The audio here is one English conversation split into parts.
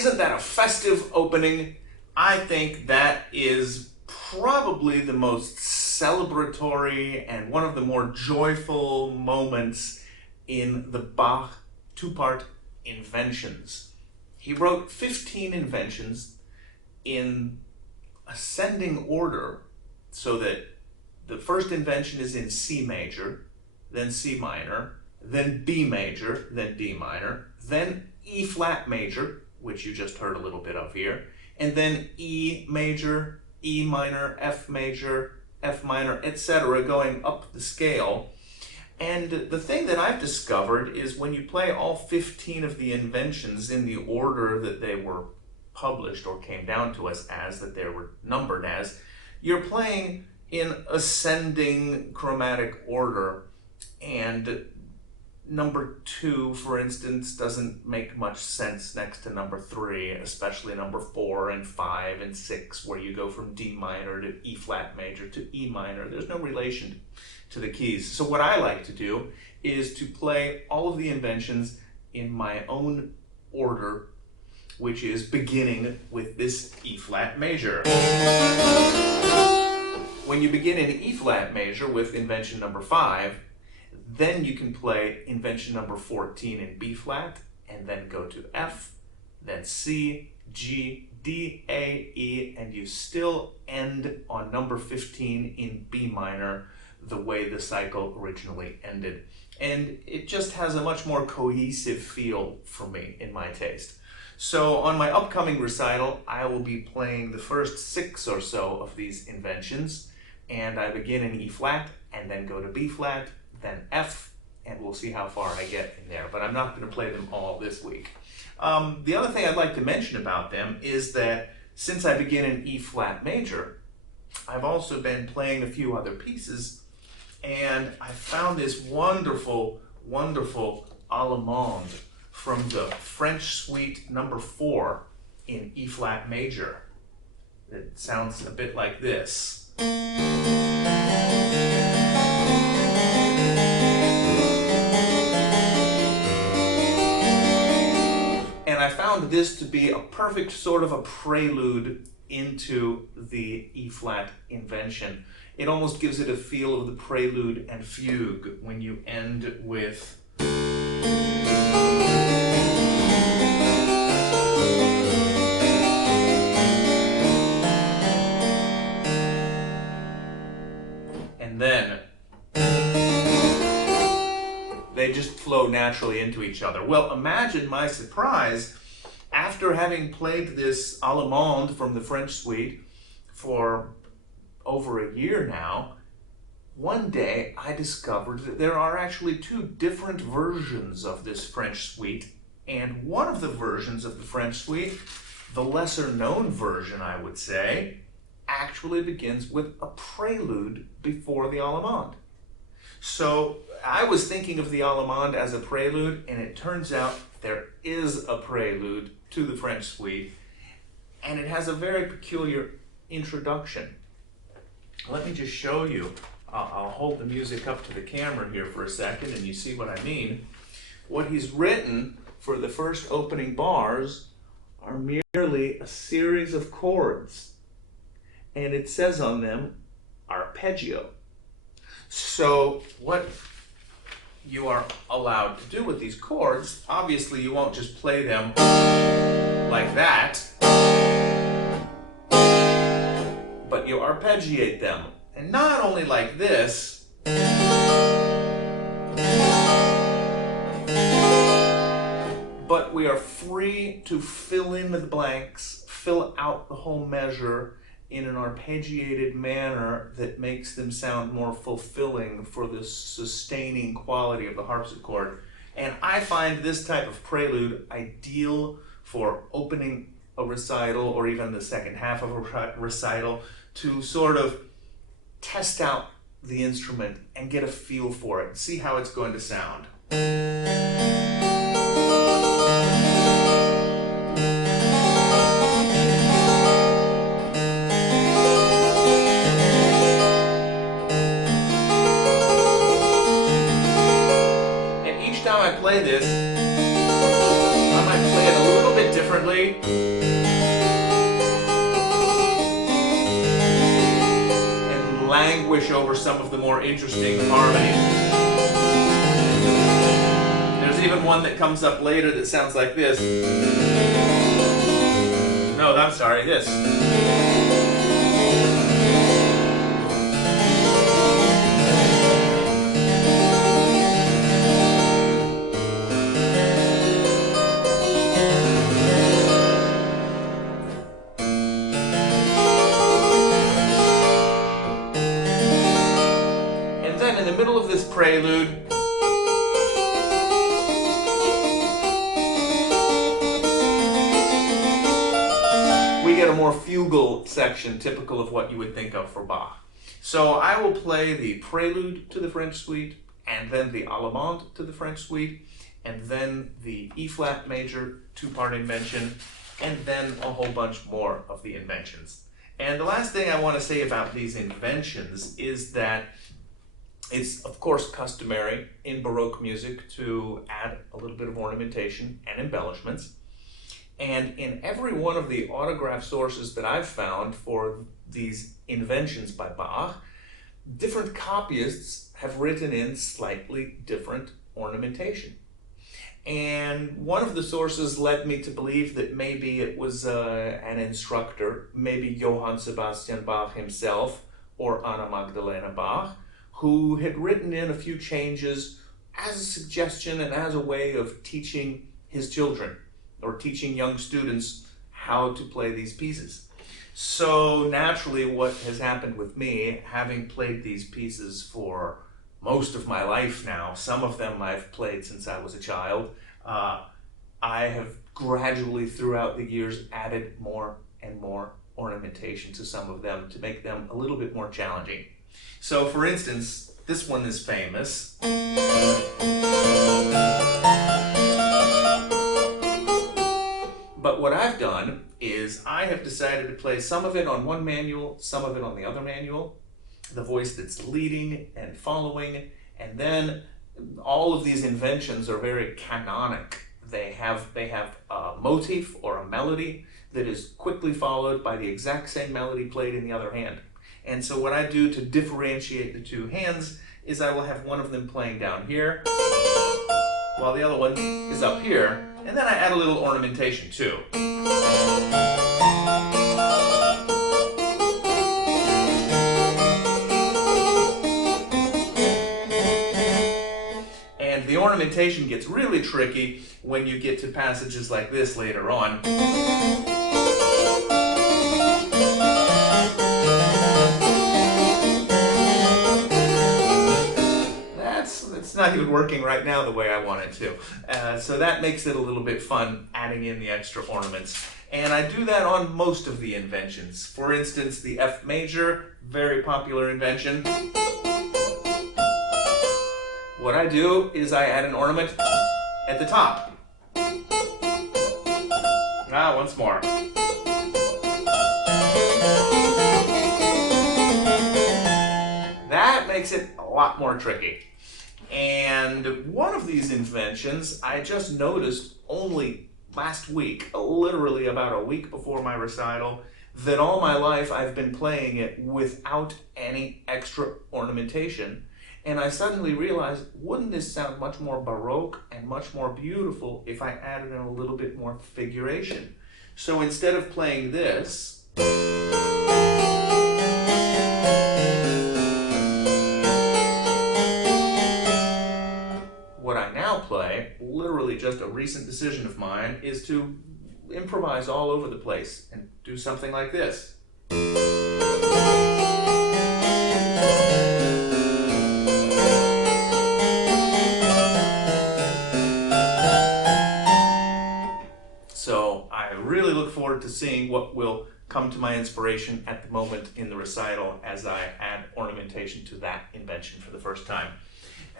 Isn't that a festive opening? I think that is probably the most celebratory and one of the more joyful moments in the Bach two-part inventions. He wrote 15 inventions in ascending order, so that the first invention is in C major, then C minor, then B major, then D minor, then E flat major, which you just heard a little bit of here, and then E major, E minor, F minor, etc., going up the scale. And the thing that I've discovered is when you play all 15 of the inventions in the order that they were published or came down to us as, that they were numbered as, you're playing in ascending chromatic order. And number 2, for instance, doesn't make much sense next to number 3, especially number 4 and 5 and 6, where you go from D minor to E flat major to E minor. There's no relation to the keys. So what I like to do is to play all of the inventions in my own order, which is beginning with this E flat major. When you begin in E flat major with invention number 5, then you can play invention number 14 in B flat, and then go to F, then C, G, D, A, E, and you still end on number 15 in B minor, the way the cycle originally ended. And it just has a much more cohesive feel for me, in my taste. So on my upcoming recital, I will be playing the first 6 or so of these inventions, and I begin in E flat, and then go to B flat, then F, and we'll see how far I get in there. But I'm not going to play them all this week. The other thing I'd like to mention about them is that since I begin in E flat major, I've also been playing a few other pieces, and I found this wonderful, wonderful allemande from the French Suite number 4 in E flat major. It sounds a bit like this. And I found this to be a perfect sort of a prelude into the E flat invention. It almost gives it a feel of the prelude and fugue when you end with and then they just flow naturally into each other. Well, imagine my surprise after having played this allemande from the French Suite for over a year now. One day I discovered that there are actually 2 different versions of this French Suite, and one of the versions of the French Suite, the lesser known version I would say, actually begins with a prelude before the allemande. So I was thinking of the allemande as a prelude, and it turns out there is a prelude to the French Suite, and it has a very peculiar introduction. Let me just show you. I'll hold the music up to the camera here for a second, and you see what I mean. What he's written for the first opening bars are merely a series of chords, and it says on them arpeggio. So what you are allowed to do with these chords, obviously you won't just play them like that, but you arpeggiate them. And not only like this, but we are free to fill in the blanks, fill out the whole measure in an arpeggiated manner that makes them sound more fulfilling for the sustaining quality of the harpsichord. And I find this type of prelude ideal for opening a recital, or even the second half of a recital, to sort of test out the instrument and get a feel for it, see how it's going to sound. And each time I play this, I might play it a little bit differently. melody. And languish over some of the more interesting harmonies. There's even one that comes up later that sounds like this. No, I'm sorry, this. In the middle of this prelude, we get a more fugal section typical of what you would think of for Bach. So I will play the prelude to the French suite, and then the allemande to the French suite, and then the E-flat major two-part invention, and then a whole bunch more of the inventions. And the last thing I want to say about these inventions is that it's, of course, customary in Baroque music to add a little bit of ornamentation and embellishments. And in every one of the autograph sources that I've found for these inventions by Bach, different copyists have written in slightly different ornamentation. And one of the sources led me to believe that maybe it was an instructor, maybe Johann Sebastian Bach himself or Anna Magdalena Bach, who had written in a few changes as a suggestion and as a way of teaching his children or teaching young students how to play these pieces. So naturally what has happened with me, having played these pieces for most of my life now, some of them I've played since I was a child, I have gradually throughout the years added more and more ornamentation to some of them to make them a little bit more challenging. So for instance, this one is famous. But what I've done is I have decided to play some of it on one manual, some of it on the other manual, the voice that's leading and following, and then all of these inventions are very canonic. They have a motif or a melody that is quickly followed by the exact same melody played in the other hand. And so what I do to differentiate the two hands is I will have one of them playing down here, while the other one is up here, and then I add a little ornamentation too. And the ornamentation gets really tricky when you get to passages like this later on. It's not even working right now the way I want it to. So that makes it a little bit fun, adding in the extra ornaments. And I do that on most of the inventions. For instance, the F major, very popular invention. What I do is I add an ornament at the top. Now, once more. That makes it a lot more tricky. And one of these inventions I just noticed only last week, literally about a week before my recital, that all my life I've been playing it without any extra ornamentation. And I suddenly realized, wouldn't this sound much more Baroque and much more beautiful if I added in a little bit more figuration? So instead of playing this, what I now play, literally just a recent decision of mine, is to improvise all over the place and do something like this. So I really look forward to seeing what will come to my inspiration at the moment in the recital as I add ornamentation to that invention for the first time.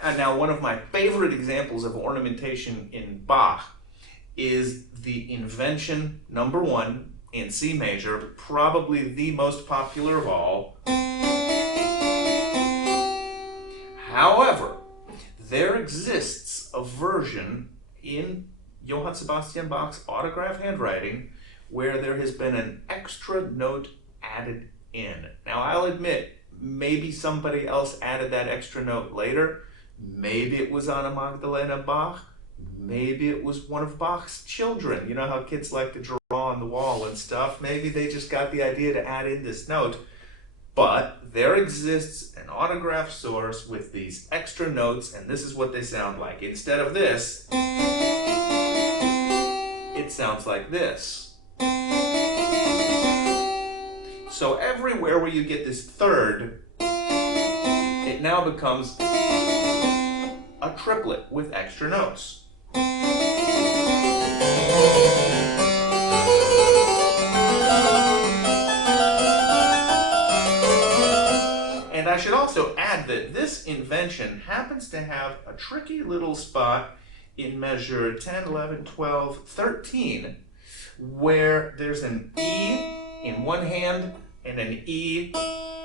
And now one of my favorite examples of ornamentation in Bach is the invention number 1 in C major, probably the most popular of all. However, there exists a version in Johann Sebastian Bach's autograph handwriting, where there has been an extra note added in. Now, I'll admit, maybe somebody else added that extra note later. Maybe it was Anna Magdalena Bach. Maybe it was one of Bach's children. You know how kids like to draw on the wall and stuff? Maybe they just got the idea to add in this note. But there exists an autograph source with these extra notes, and this is what they sound like. Instead of this, it sounds like this. So everywhere where you get this third, it now becomes a triplet with extra notes. And I should also add that this invention happens to have a tricky little spot in measure 10, 11, 12, 13, where there's an E in one hand and an E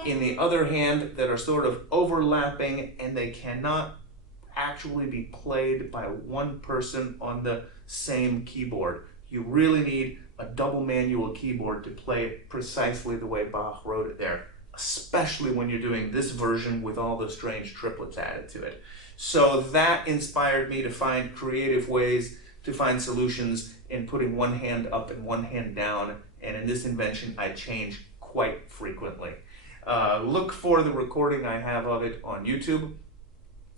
in the other hand that are sort of overlapping, and they cannot actually be played by one person on the same keyboard. You really need a double manual keyboard to play it precisely the way Bach wrote it there, especially when you're doing this version with all the strange triplets added to it. So that inspired me to find creative ways to find solutions in putting one hand up and one hand down, and in this invention I change quite frequently. Look for the recording I have of it on YouTube.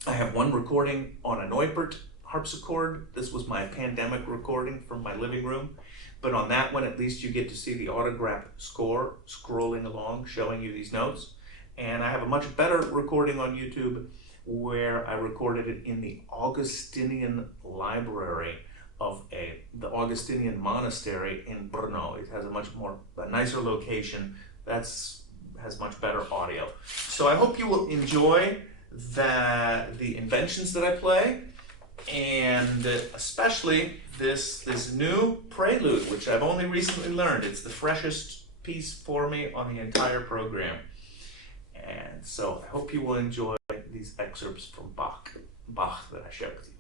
I have one recording on a Neubert harpsichord. This was my pandemic recording from my living room. But on that one, at least you get to see the autographed score scrolling along, showing you these notes. And I have a much better recording on YouTube where I recorded it in the Augustinian library of the Augustinian monastery in Brno. It has a nicer location. Has much better audio. So I hope you will enjoy the inventions that I play, and especially this new prelude, which I've only recently learned. It's the freshest piece for me on the entire program. And so I hope you will enjoy these excerpts from Bach that I shared with you.